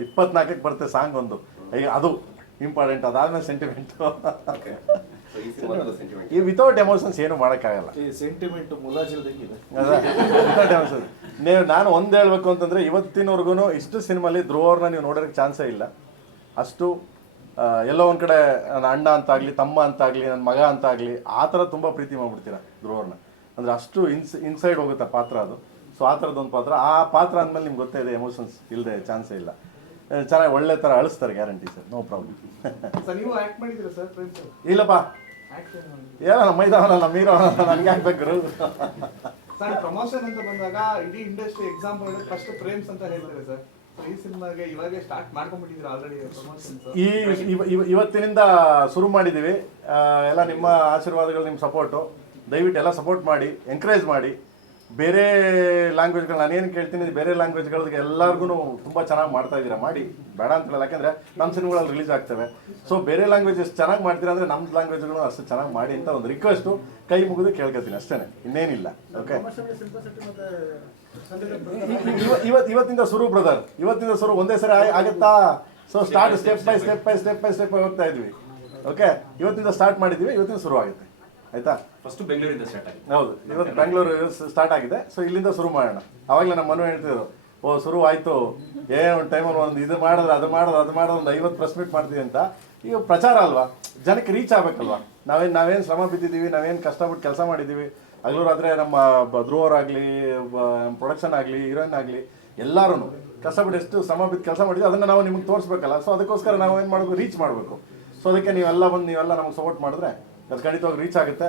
24ಕ್ಕೆ ಬರುತ್ತೆ ಸಾಂಗ್ ಒಂದು. ಈಗ ಅದು ಇಂಪಾರ್ಟೆಂಟ್. ಅದಾದ್ಮೇಲೆ ಸೆಂಟಿಮೆಂಟು. ಈ ವಿತೌಟ್ ಎಮೋಷನ್ಸ್ ಏನು ಮಾಡೋಕ್ಕಾಗಲ್ಲ. ಸೆಂಟಿಮೆಂಟ್ ಮುಲಾಜಿಲ್ದಂಗಿದೆ. ವಿತೌಟ್ ಎಮೋಷನ್ಸ್ ನಾನು ಒಂದು ಹೇಳ್ಬೇಕು ಅಂತಂದರೆ, ಇವತ್ತಿನವರೆಗೂ ಇಷ್ಟು ಸಿನಿಮಾಲಿ ಧ್ರುವ ಅವ್ರನ್ನ ನೀವು ನೋಡೋಕ್ಕೆ ಚಾನ್ಸೇ ಇಲ್ಲ. ಅಷ್ಟು ಎಲ್ಲೋ ಒಂದು ಕಡೆ ನನ್ನ ಅಣ್ಣ ಅಂತಾಗಲಿ, ತಮ್ಮ ಅಂತಾಗಲಿ, ನನ್ನ ಮಗ ಅಂತಾಗಲಿ, ಆ ಥರ ತುಂಬ ಪ್ರೀತಿ ಮಾಡ್ಬಿಡ್ತೀರ ಧ್ರುವ ಅವ್ರನ್ನ. ಅಂದರೆ ಅಷ್ಟು ಇನ್ಸೈಡ್ ಹೋಗುತ್ತೆ ಪಾತ್ರ ಅದು. ಸೊ ಆ ಥರದ್ದೊಂದು ಪಾತ್ರ. ಆ ಪಾತ್ರ ಅಂದಮೇಲೆ ನಿಮ್ಗೆ ಗೊತ್ತೇ ಇದೆ, ಎಮೋಷನ್ಸ್ ಇಲ್ಲದೆ ಚಾನ್ಸೇ ಇಲ್ಲ. ಚೆನ್ನಾಗಿ ಒಳ್ಳೆ ಥರ ಅಳಿಸ್ತಾರೆ, ಗ್ಯಾರಂಟಿ ಸರ್, ನೋ ಪ್ರಾಬ್ಲಮ್. ಇಲ್ಲಪ್ಪ, ಏನೋ ನಮ್ಮ ಮೈದಾನ ನಮ್ಮ ಹೀರೋ ನನಗೆ ಹಾಕ್ಬೇಕು. ಸರ್ ಪ್ರಮೋಷನ್ ಅಂತ ಬಂದಾಗ ಇಡೀ ಇಂಡಸ್ಟ್ರಿ ಎಕ್ಸಾಂಪಲ್ ಫಸ್ಟ್ ಫ್ರೇಮ್ಸ್ ಅಂತ ಹೇಳ್ತಾರೆ ಸರ್. ಈ ಸಿನಿಮಾಗೆ ಇವಾಗೆ ಸ್ಟಾರ್ಟ್ ಮಾಡ್ಕೊಂಡ್ಬಿಟ್ಟಿದ್ದೀರಾ ಆಲ್ರೆಡಿ ಪ್ರಮೋಷನ್ಸ್? ಇವತ್ತಿನಿಂದ ಶುರು ಮಾಡಿದ್ದೀವಿ. ಎಲ್ಲ ನಿಮ್ಮ ಆಶೀರ್ವಾದಗಳು, ನಿಮ್ಮ ಸಪೋರ್ಟು, ದಯವಿಟ್ಟು ಎಲ್ಲ ಸಪೋರ್ಟ್ ಮಾಡಿ, ಎಂಕರೇಜ್ ಮಾಡಿ. ಬೇರೆ ಲ್ಯಾಂಗ್ವೇಜ್ಗಳು ನಾನೇನು ಕೇಳ್ತೀನಿ, ಬೇರೆ ಲ್ಯಾಂಗ್ವೇಜ್ಗಳಿಗೆ ಎಲ್ಲರಿಗೂ ತುಂಬ ಚೆನ್ನಾಗಿ ಮಾಡ್ತಾ ಇದ್ದೀರಾ, ಮಾಡಿ, ಬೇಡ ಅಂತ ಹೇಳಲ್ಲ. ಯಾಕೆಂದರೆ ನಮ್ಮ ಸಿನಿಮಾಗಳಲ್ಲಿ ರಿಲೀಸ್ ಆಗ್ತವೆ. ಸೊ ಬೇರೆ ಲ್ಯಾಂಗ್ವೇಜ್ ಎಷ್ಟು ಚೆನ್ನಾಗಿ ಮಾಡ್ತೀರಾ ಅಂದರೆ ನಮ್ಮ ಲ್ಯಾಂಗ್ವೇಜ್ಗಳು ಅಷ್ಟು ಚೆನ್ನಾಗಿ ಮಾಡಿ ಅಂತ ಒಂದು ರಿಕ್ವೆಸ್ಟು ಕೈ ಮುಗಿದು ಕೇಳ್ಕೊತೀನಿ ಅಷ್ಟೇ, ಇನ್ನೇನಿಲ್ಲ. ಓಕೆ, ಇವತ್ತಿಂದ ಶುರು ಬ್ರದರ್, ಇವತ್ತಿಂದ ಶುರು. ಒಂದೇ ಸರಿ ಆಗುತ್ತಾ? So start step by step ಹೋಗ್ತಾ ಇದ್ವಿ. ಓಕೆ, ಇವತ್ತಿಂದ ಸ್ಟಾರ್ಟ್ ಮಾಡಿದ್ದೀವಿ, ಇವತ್ತಿಂದ ಶುರು ಆಗುತ್ತೆ. ಆಯ್ತಾ? ಫಸ್ಟ್ ಬೆಂಗಳೂರಿಂದ ಸ್ಟಾರ್ಟ್ ಆಗಿದೆ. ಹೌದು, ಇವತ್ತು ಬೆಂಗಳೂರು ಸ್ಟಾರ್ಟ್ ಆಗಿದೆ. ಸೊ ಇಲ್ಲಿಂದ ಶುರು ಮಾಡೋಣ. ಅವಾಗಲೇ ನಮ್ಮ ಮನು ಹೇಳ್ತಿದ್ರು, ಓ ಶುರು ಆಯಿತು, ಒಂದು ಟೈಮಲ್ಲಿ ಒಂದು ಇದು ಮಾಡಿದ್ರೆ ಅದು ಮಾಡೋದು ಒಂದು 50 ಪ್ರೆಸ್ ಮೀಟ್ ಮಾಡ್ತೀವಿ ಅಂತ. ಈಗ ಪ್ರಚಾರ ಅಲ್ವಾ, ಜನಕ್ಕೆ ರೀಚ್ ಆಗಬೇಕಲ್ವಾ. ನಾವೇನು ಶ್ರಮ ಬಿದ್ದಿದ್ದೀವಿ, ನಾವೇನು ಕಷ್ಟಪಟ್ಟು ಕೆಲಸ ಮಾಡಿದ್ದೀವಿ. ಹಗಲೂರಾದರೆ ನಮ್ಮ ಧ್ರುವರಾಗಲಿ, ಪ್ರೊಡಕ್ಷನ್ ಆಗಲಿ, ಹೀರೋಯಿನ್ ಆಗಲಿ, ಎಲ್ಲರೂ ಕಷ್ಟಪಟ್ಟು ಎಷ್ಟು ಶ್ರಮ ಬಿದ್ದು ಕೆಲಸ ಮಾಡಿದ್ವಿ, ಅದನ್ನು ನಾವು ನಿಮಗೆ ತೋರಿಸ್ಬೇಕಲ್ಲ. ಸೊ ಅದಕ್ಕೋಸ್ಕರ ನಾವು ಏನು ಮಾಡಬೇಕು, ರೀಚ್ ಮಾಡಬೇಕು. ಸೊ ಅದಕ್ಕೆ ನೀವೆಲ್ಲ ನಮಗೆ ಸಪೋರ್ಟ್ ಮಾಡಿದ್ರೆ ಅದು ಖಂಡಿತವಾಗಿ ರೀಚ್ ಆಗುತ್ತೆ.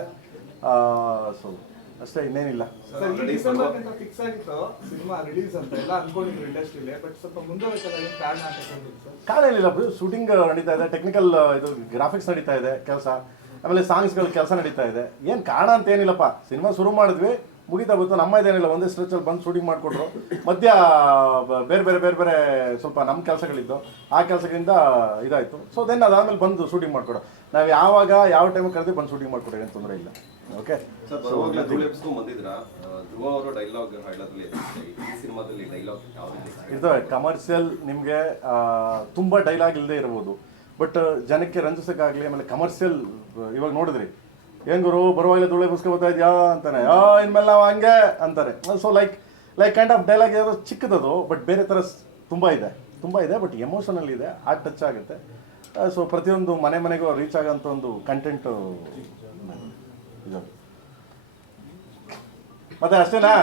ಸೊ ಅಷ್ಟೇ, ಇನ್ನೇನಿಲ್ಲ. ಫಿಕ್ಸ್ ಆಗಿತ್ತು ಸಿನಿಮಾ ರಿಲೀಸ್ ಅಂತ ಎಲ್ಲ ಅನ್ಕೊಂಡಿದ್ರು ಇಂಡಸ್ಟ್ರಿಲಿ, ಬಟ್ ಸ್ವಲ್ಪ ಮುಂದೆ ಕಾರಣ ಅಂತ ಕಾರಣ ಏನಿಲ್ಲ, ಶೂಟಿಂಗ್ ನಡೀತಾ ಇದೆ, ಟೆಕ್ನಿಕಲ್ ಇದು ಗ್ರಾಫಿಕ್ಸ್ ನಡೀತಾ ಇದೆ ಕೆಲಸ, ಆಮೇಲೆ ಸಾಂಗ್ಸ್ಗಳ ಕೆಲಸ ನಡೀತಾ ಇದೆ. ಏನು ಕಾರಣ ಅಂತ ಏನಿಲ್ಲಪ್ಪ, ಸಿನಿಮಾ ಶುರು ಮಾಡಿದ್ವಿ, ಮುಗಿತಾ ಬಂತು. ನಮ್ಮ ಇದೇನಿಲ್ಲ, ಒಂದೇ ಸ್ಟ್ರೆಚಲ್ಲಿ ಬಂದು ಶೂಟಿಂಗ್ ಮಾಡಿಕೊಟ್ರು. ಮಧ್ಯ ಬೇರೆ ಸ್ವಲ್ಪ ನಮ್ಮ ಕೆಲಸಗಳಿದ್ದು, ಆ ಕೆಲಸಗಳಿಂದ ಇದಾಯಿತು. ಸೊ ದೆನ್ ಅದಾದಮೇಲೆ ಬಂದು ಶೂಟಿಂಗ್ ಮಾಡಿಕೊಡು. ನಾವು ಯಾವ ಟೈಮಿಗೆ ಕರೆದು ಬಂದು ಶೂಟಿಂಗ್ ಮಾಡಿಕೊಡಿ, ಏನು ತೊಂದರೆ ಇಲ್ಲ. ಓಕೆ, ಇರ್ತವೆ ಕಮರ್ಷಿಯಲ್. ನಿಮಗೆ ತುಂಬ ಡೈಲಾಗ್ ಇಲ್ಲದೆ ಇರ್ಬೋದು, ಬಟ್ ಜನಕ್ಕೆ ರಂಜಿಸೋಕ್ಕಾಗಲಿ. ಆಮೇಲೆ ಕಮರ್ಷಿಯಲ್ ಇವಾಗ ನೋಡಿದ್ರಿ, ಏನು ಗುರು ಬರುವಾಗಲೇ ಧೂಳೆ ಬುಸ್ಕೊಳ್ತಾ ಇದೆಯಾ ಅಂತಾನೆ, ಇನ್ಮೇಲೆ ನಾವು ಹಂಗೆ ಅಂತಾರೆ. So like kind of dialogue ಯಾವುದು ಚಿಕ್ಕದದು, ಬಟ್ ಬೇರೆ ಥರ ತುಂಬ ಇದೆ, ಬಟ್ ಎಮೋಷನಲ್ ಇದೆ, ಆ ಟಚ್ ಆಗುತ್ತೆ. ಸೊ ಪ್ರತಿಯೊಂದು ಮನೆಗೂ ರೀಚ್ ಆಗೋಂಥ ಒಂದು ಕಂಟೆಂಟು ಇದು. ಮತ್ತೆ ಅಷ್ಟೇನಾ?